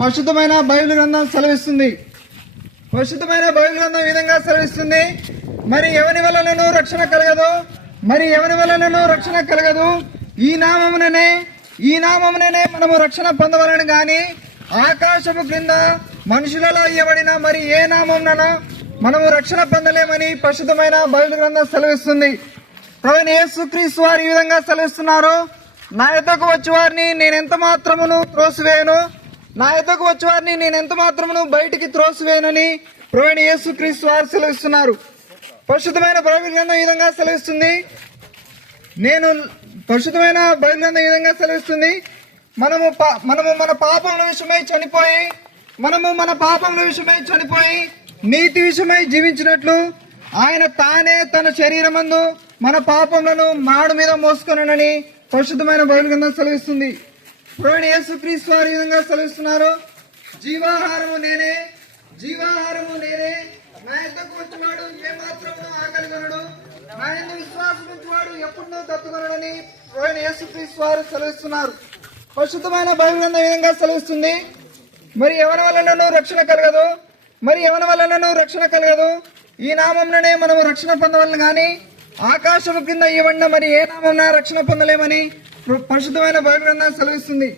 పరిశుద్ధమైన బైబిల్ గ్రంథం సెలవిస్తుంది. పరిశుద్ధమైన బైబిల్ గ్రంథం ఈ విధంగా సెలవిస్తుంది, మరి ఎవని వలనను రక్షణ కలగదు, మరి ఎవని వలనను రక్షణ కలగదు, ఈ నామముననే మనము రక్షణ పొందవలని గాని ఆకాశము క్రింద మనుషులలో ఇవ్వబడిన మరి ఏ నామముననో మనము రక్షణ పొందలేమని పరిశుద్ధమైన బైబిల్ గ్రంథం సెలవిస్తుంది. ప్రభువైన యేసుక్రీస్తు వారు ఈ విధంగా సెలవిస్తున్నారు, నా యొద్దకు వచ్చి వారిని నేనెంత మాత్రమును త్రోసివేయను, నా యొద్దకు వచ్చి వారిని నేనెంత మాత్రమును బయటికి త్రోసివేయనని ప్రభువైన యేసుక్రీస్తు వారు సెలవిస్తున్నారు. పరిశుద్ధమైన బైబిల్ గ్రంథం ఈ విధంగా సెలవిస్తుంది, పరిశుద్ధమైన బైబిల్ గ్రంథం ఈ విధంగా సెలవిస్తుంది, మనము మన పాపముల విషయమై చనిపోయి నీతి విషయమై జీవించినట్లు ఆయన తానే తన శరీరమందు మన పాపములను మాడు మీద మోసుకొనని పరిశుద్ధమైన బైబిల్ గ్రంథం సెలవిస్తుంది. ప్రభువైన యేసుక్రీస్తు వారు ఈ విధంగా సెలవిస్తున్నారు, జీవాహారము నేనే, నా యొద్దకు వచ్చేవాడు ఏ మాత్రమును ఆకలిగొనడు, నా యందు విశ్వాసం ఉంచువాడు ఎప్పుడూ తట్టుకొనడని ప్రభువైన యేసుక్రీస్తు వారు సెలవిస్తున్నారు. పరిశుద్ధమైన బైబిల్ గ్రంథం ఈ విధంగా సెలవిస్తుంది, మరి ఎవరి వలనను రక్షణ కలగదు, ఈ నామంలోనే మనము రక్షణ పొందవలను గాని ఆకాశము కింద ఇవ్వబడిన మరి ఏ నామం రక్షణ పొందలేమని పరిశుద్ధమైన బైబిల్ గ్రంథం సెలవిస్తుంది.